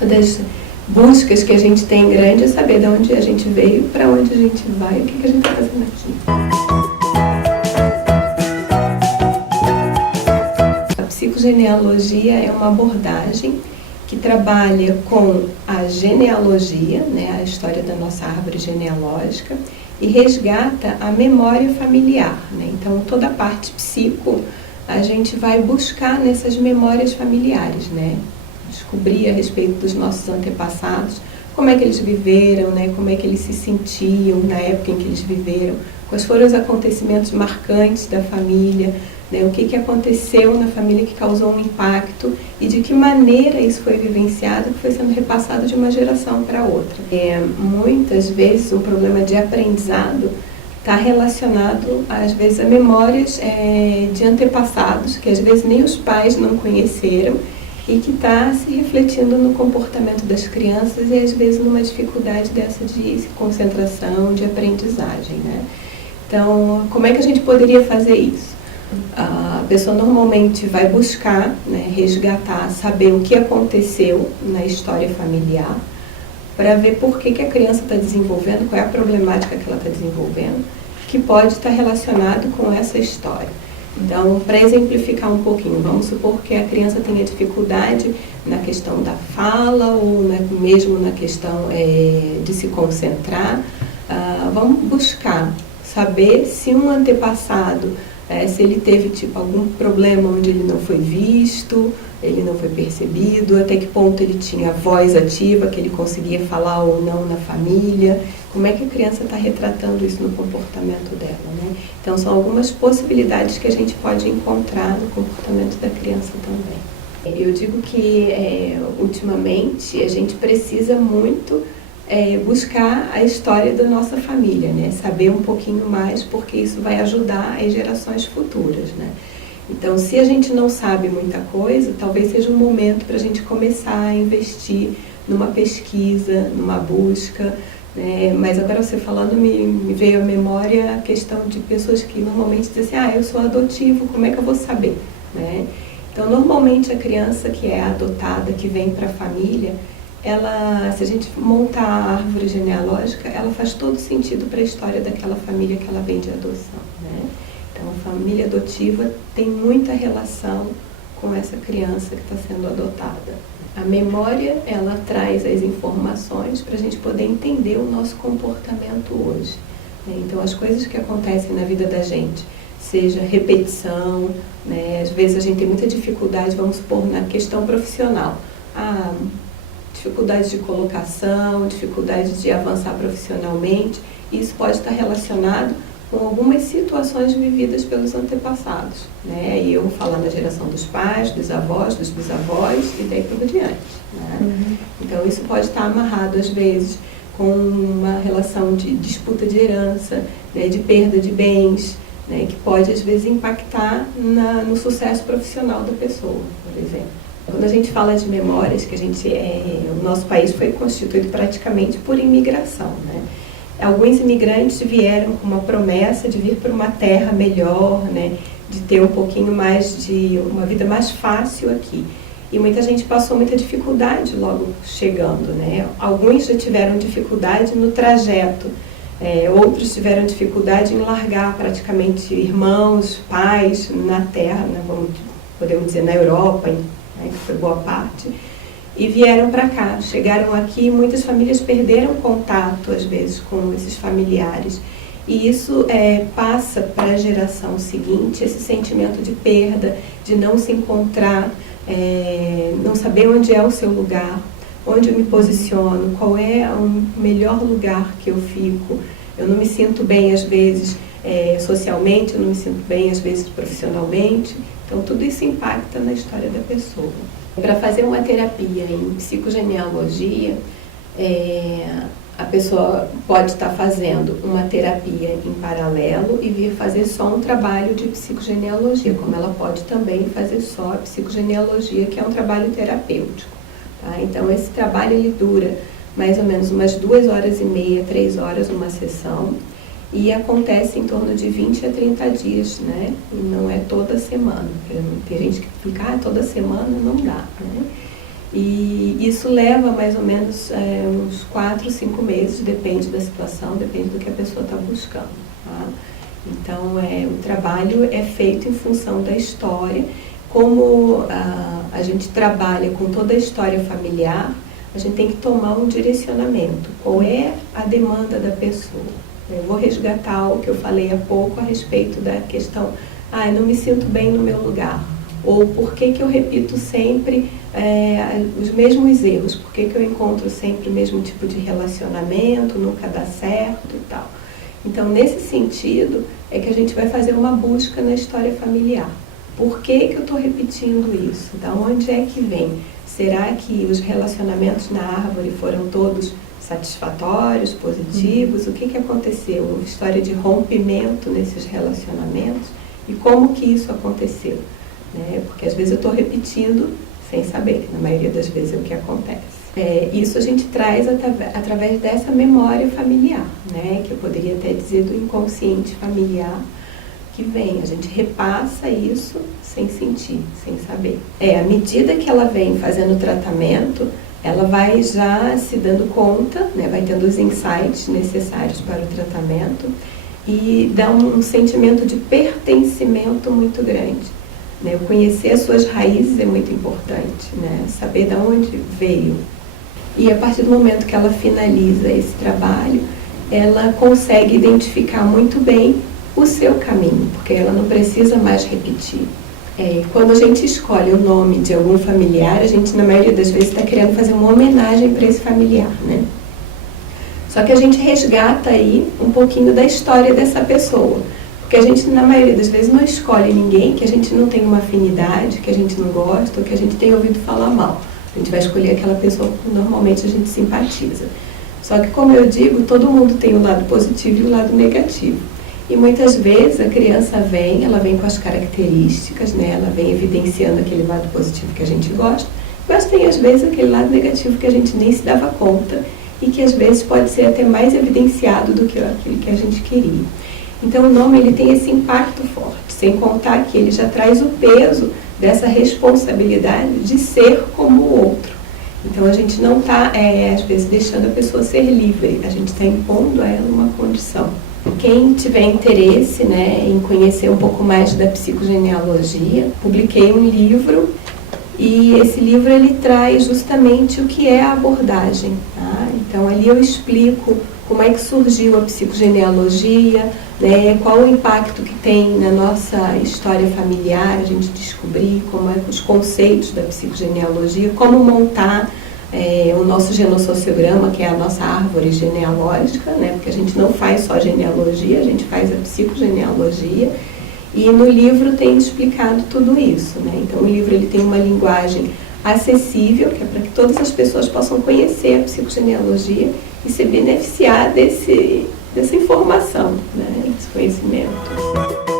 Uma das buscas que a gente tem grande é saber de onde a gente veio, para onde a gente vai, o que a gente está fazendo aqui. A psicogenealogia é uma abordagem que trabalha com a genealogia, né, a história da nossa árvore genealógica, e resgata a memória familiar, né? Então, toda a parte psico, a gente vai buscar nessas memórias familiares, né? Descobrir a respeito dos nossos antepassados, como é que eles viveram, né? Como é que eles se sentiam na época em que eles viveram, quais foram os acontecimentos marcantes da família, né? O que aconteceu na família que causou um impacto e de que maneira isso foi vivenciado, que foi sendo repassado de uma geração para outra. Muitas vezes o problema de aprendizado está relacionado, às vezes, a memórias de antepassados, que às vezes nem os pais não conheceram, e que está se refletindo no comportamento das crianças e, às vezes, numa dificuldade dessa de concentração, de aprendizagem, né? Então, como é que a gente poderia fazer isso? A pessoa normalmente vai buscar, né, resgatar, saber o que aconteceu na história familiar, para ver por que a criança está desenvolvendo, qual é a problemática que ela está desenvolvendo, que pode estar relacionado com essa história. Então, para exemplificar um pouquinho, vamos supor que a criança tenha dificuldade na questão da fala ou mesmo na questão de se concentrar. Vamos buscar saber se um antepassado, se ele teve algum problema onde ele não foi visto, ele não foi percebido, até que ponto ele tinha voz ativa, que ele conseguia falar ou não na família, como é que a criança está retratando isso no comportamento dela, né? Então, são algumas possibilidades que a gente pode encontrar no comportamento da criança também. Eu digo que, ultimamente, a gente precisa muito buscar a história da nossa família, né? Saber um pouquinho mais, porque isso vai ajudar as gerações futuras, né? Então, se a gente não sabe muita coisa, talvez seja um momento para a gente começar a investir numa pesquisa, numa busca, né? Mas agora você falando, me veio à memória a questão de pessoas que normalmente dizem assim, eu sou adotivo, como é que eu vou saber, né? Então, normalmente a criança que é adotada, que vem para a família, ela, se a gente montar a árvore genealógica, ela faz todo sentido para a história daquela família que ela vem de adoção, né? Então, a família adotiva tem muita relação com essa criança que está sendo adotada. A memória, ela traz as informações para a gente poder entender o nosso comportamento hoje, né? Então, as coisas que acontecem na vida da gente, seja repetição, né? Às vezes a gente tem muita dificuldade, vamos supor, na questão profissional. Dificuldade de colocação, dificuldade de avançar profissionalmente, isso pode estar relacionado com algumas situações vividas pelos antepassados, né? E eu vou falar da geração dos pais, dos avós, dos bisavós e daí por diante, né? Então, isso pode estar amarrado, às vezes, com uma relação de disputa de herança, né? De perda de bens, né? Que pode, às vezes, impactar no sucesso profissional da pessoa, por exemplo. Quando a gente fala de memórias, que o nosso país foi constituído praticamente por imigração, né? Alguns imigrantes vieram com uma promessa de vir para uma terra melhor, né? De ter um pouquinho mais de uma vida mais fácil aqui. E muita gente passou muita dificuldade logo chegando, né? Alguns já tiveram dificuldade no trajeto, outros tiveram dificuldade em largar praticamente irmãos, pais na terra, né? Podemos dizer na Europa, né, que foi boa parte, e vieram para cá. Chegaram aqui e muitas famílias perderam contato, às vezes, com esses familiares. E isso passa para a geração seguinte, esse sentimento de perda, de não se encontrar, não saber onde é o seu lugar, onde eu me posiciono, qual é o melhor lugar que eu fico. Eu não me sinto bem, às vezes, socialmente, eu não me sinto bem, às vezes, profissionalmente. Então, tudo isso impacta na história da pessoa. Para fazer uma terapia em psicogenealogia, a pessoa pode estar fazendo uma terapia em paralelo e vir fazer só um trabalho de psicogenealogia, como ela pode também fazer só a psicogenealogia, que é um trabalho terapêutico, tá? Então, esse trabalho ele dura mais ou menos umas 2h30, 3 horas uma sessão, e acontece em torno de 20 a 30 dias, né? E não é toda semana. Tem gente que fica, toda semana não dá, né? E isso leva mais ou menos uns 4, 5 meses, depende da situação, depende do que a pessoa está buscando. Tá? Então, o trabalho é feito em função da história. Como a gente trabalha com toda a história familiar, a gente tem que tomar um direcionamento. Qual é a demanda da pessoa? Eu vou resgatar o que eu falei há pouco a respeito da questão, eu não me sinto bem no meu lugar. Ou por que eu repito sempre os mesmos erros? Por que eu encontro sempre o mesmo tipo de relacionamento, nunca dá certo e tal? Então, nesse sentido, é que a gente vai fazer uma busca na história familiar. Por que eu estou repetindo isso? Da onde é que vem? Será que os relacionamentos na árvore foram todos satisfatórios, positivos? O que aconteceu? Uma história de rompimento nesses relacionamentos? E como que isso aconteceu? Porque às vezes eu estou repetindo sem saber, na maioria das vezes é o que acontece. Isso a gente traz através dessa memória familiar, que eu poderia até dizer do inconsciente familiar que vem. A gente repassa isso sem sentir, sem saber. À medida que ela vem fazendo o tratamento, ela vai já se dando conta, vai tendo os insights necessários para o tratamento e dá um sentimento de pertencimento muito grande. Eu conhecer as suas raízes é muito importante, saber de onde veio. E a partir do momento que ela finaliza esse trabalho, ela consegue identificar muito bem o seu caminho, porque ela não precisa mais repetir. Quando a gente escolhe o nome de algum familiar, a gente, na maioria das vezes, está querendo fazer uma homenagem para esse familiar, Só que a gente resgata aí um pouquinho da história dessa pessoa. Porque a gente, na maioria das vezes, não escolhe ninguém que a gente não tem uma afinidade, que a gente não gosta, ou que a gente tem ouvido falar mal. A gente vai escolher aquela pessoa que normalmente a gente simpatiza. Só que, como eu digo, todo mundo tem o lado positivo e o lado negativo. E muitas vezes a criança vem, ela vem com as características, ela vem evidenciando aquele lado positivo que a gente gosta, mas tem às vezes aquele lado negativo que a gente nem se dava conta e que às vezes pode ser até mais evidenciado do que aquilo que a gente queria. Então o nome ele tem esse impacto forte, sem contar que ele já traz o peso dessa responsabilidade de ser como o outro. Então a gente não está, às vezes, deixando a pessoa ser livre, a gente está impondo a ela uma condição. Quem tiver interesse em conhecer um pouco mais da psicogenealogia, publiquei um livro e esse livro ele traz justamente o que é a abordagem. Tá? Então ali eu explico como é que surgiu a psicogenealogia, qual o impacto que tem na nossa história familiar, a gente descobrir como é os conceitos da psicogenealogia, como montar o nosso genossociograma, que é a nossa árvore genealógica, porque a gente não faz só genealogia, a gente faz a psicogenealogia, e no livro tem explicado tudo isso. Então o livro ele tem uma linguagem acessível, que é para que todas as pessoas possam conhecer a psicogenealogia e se beneficiar dessa informação, desse conhecimento.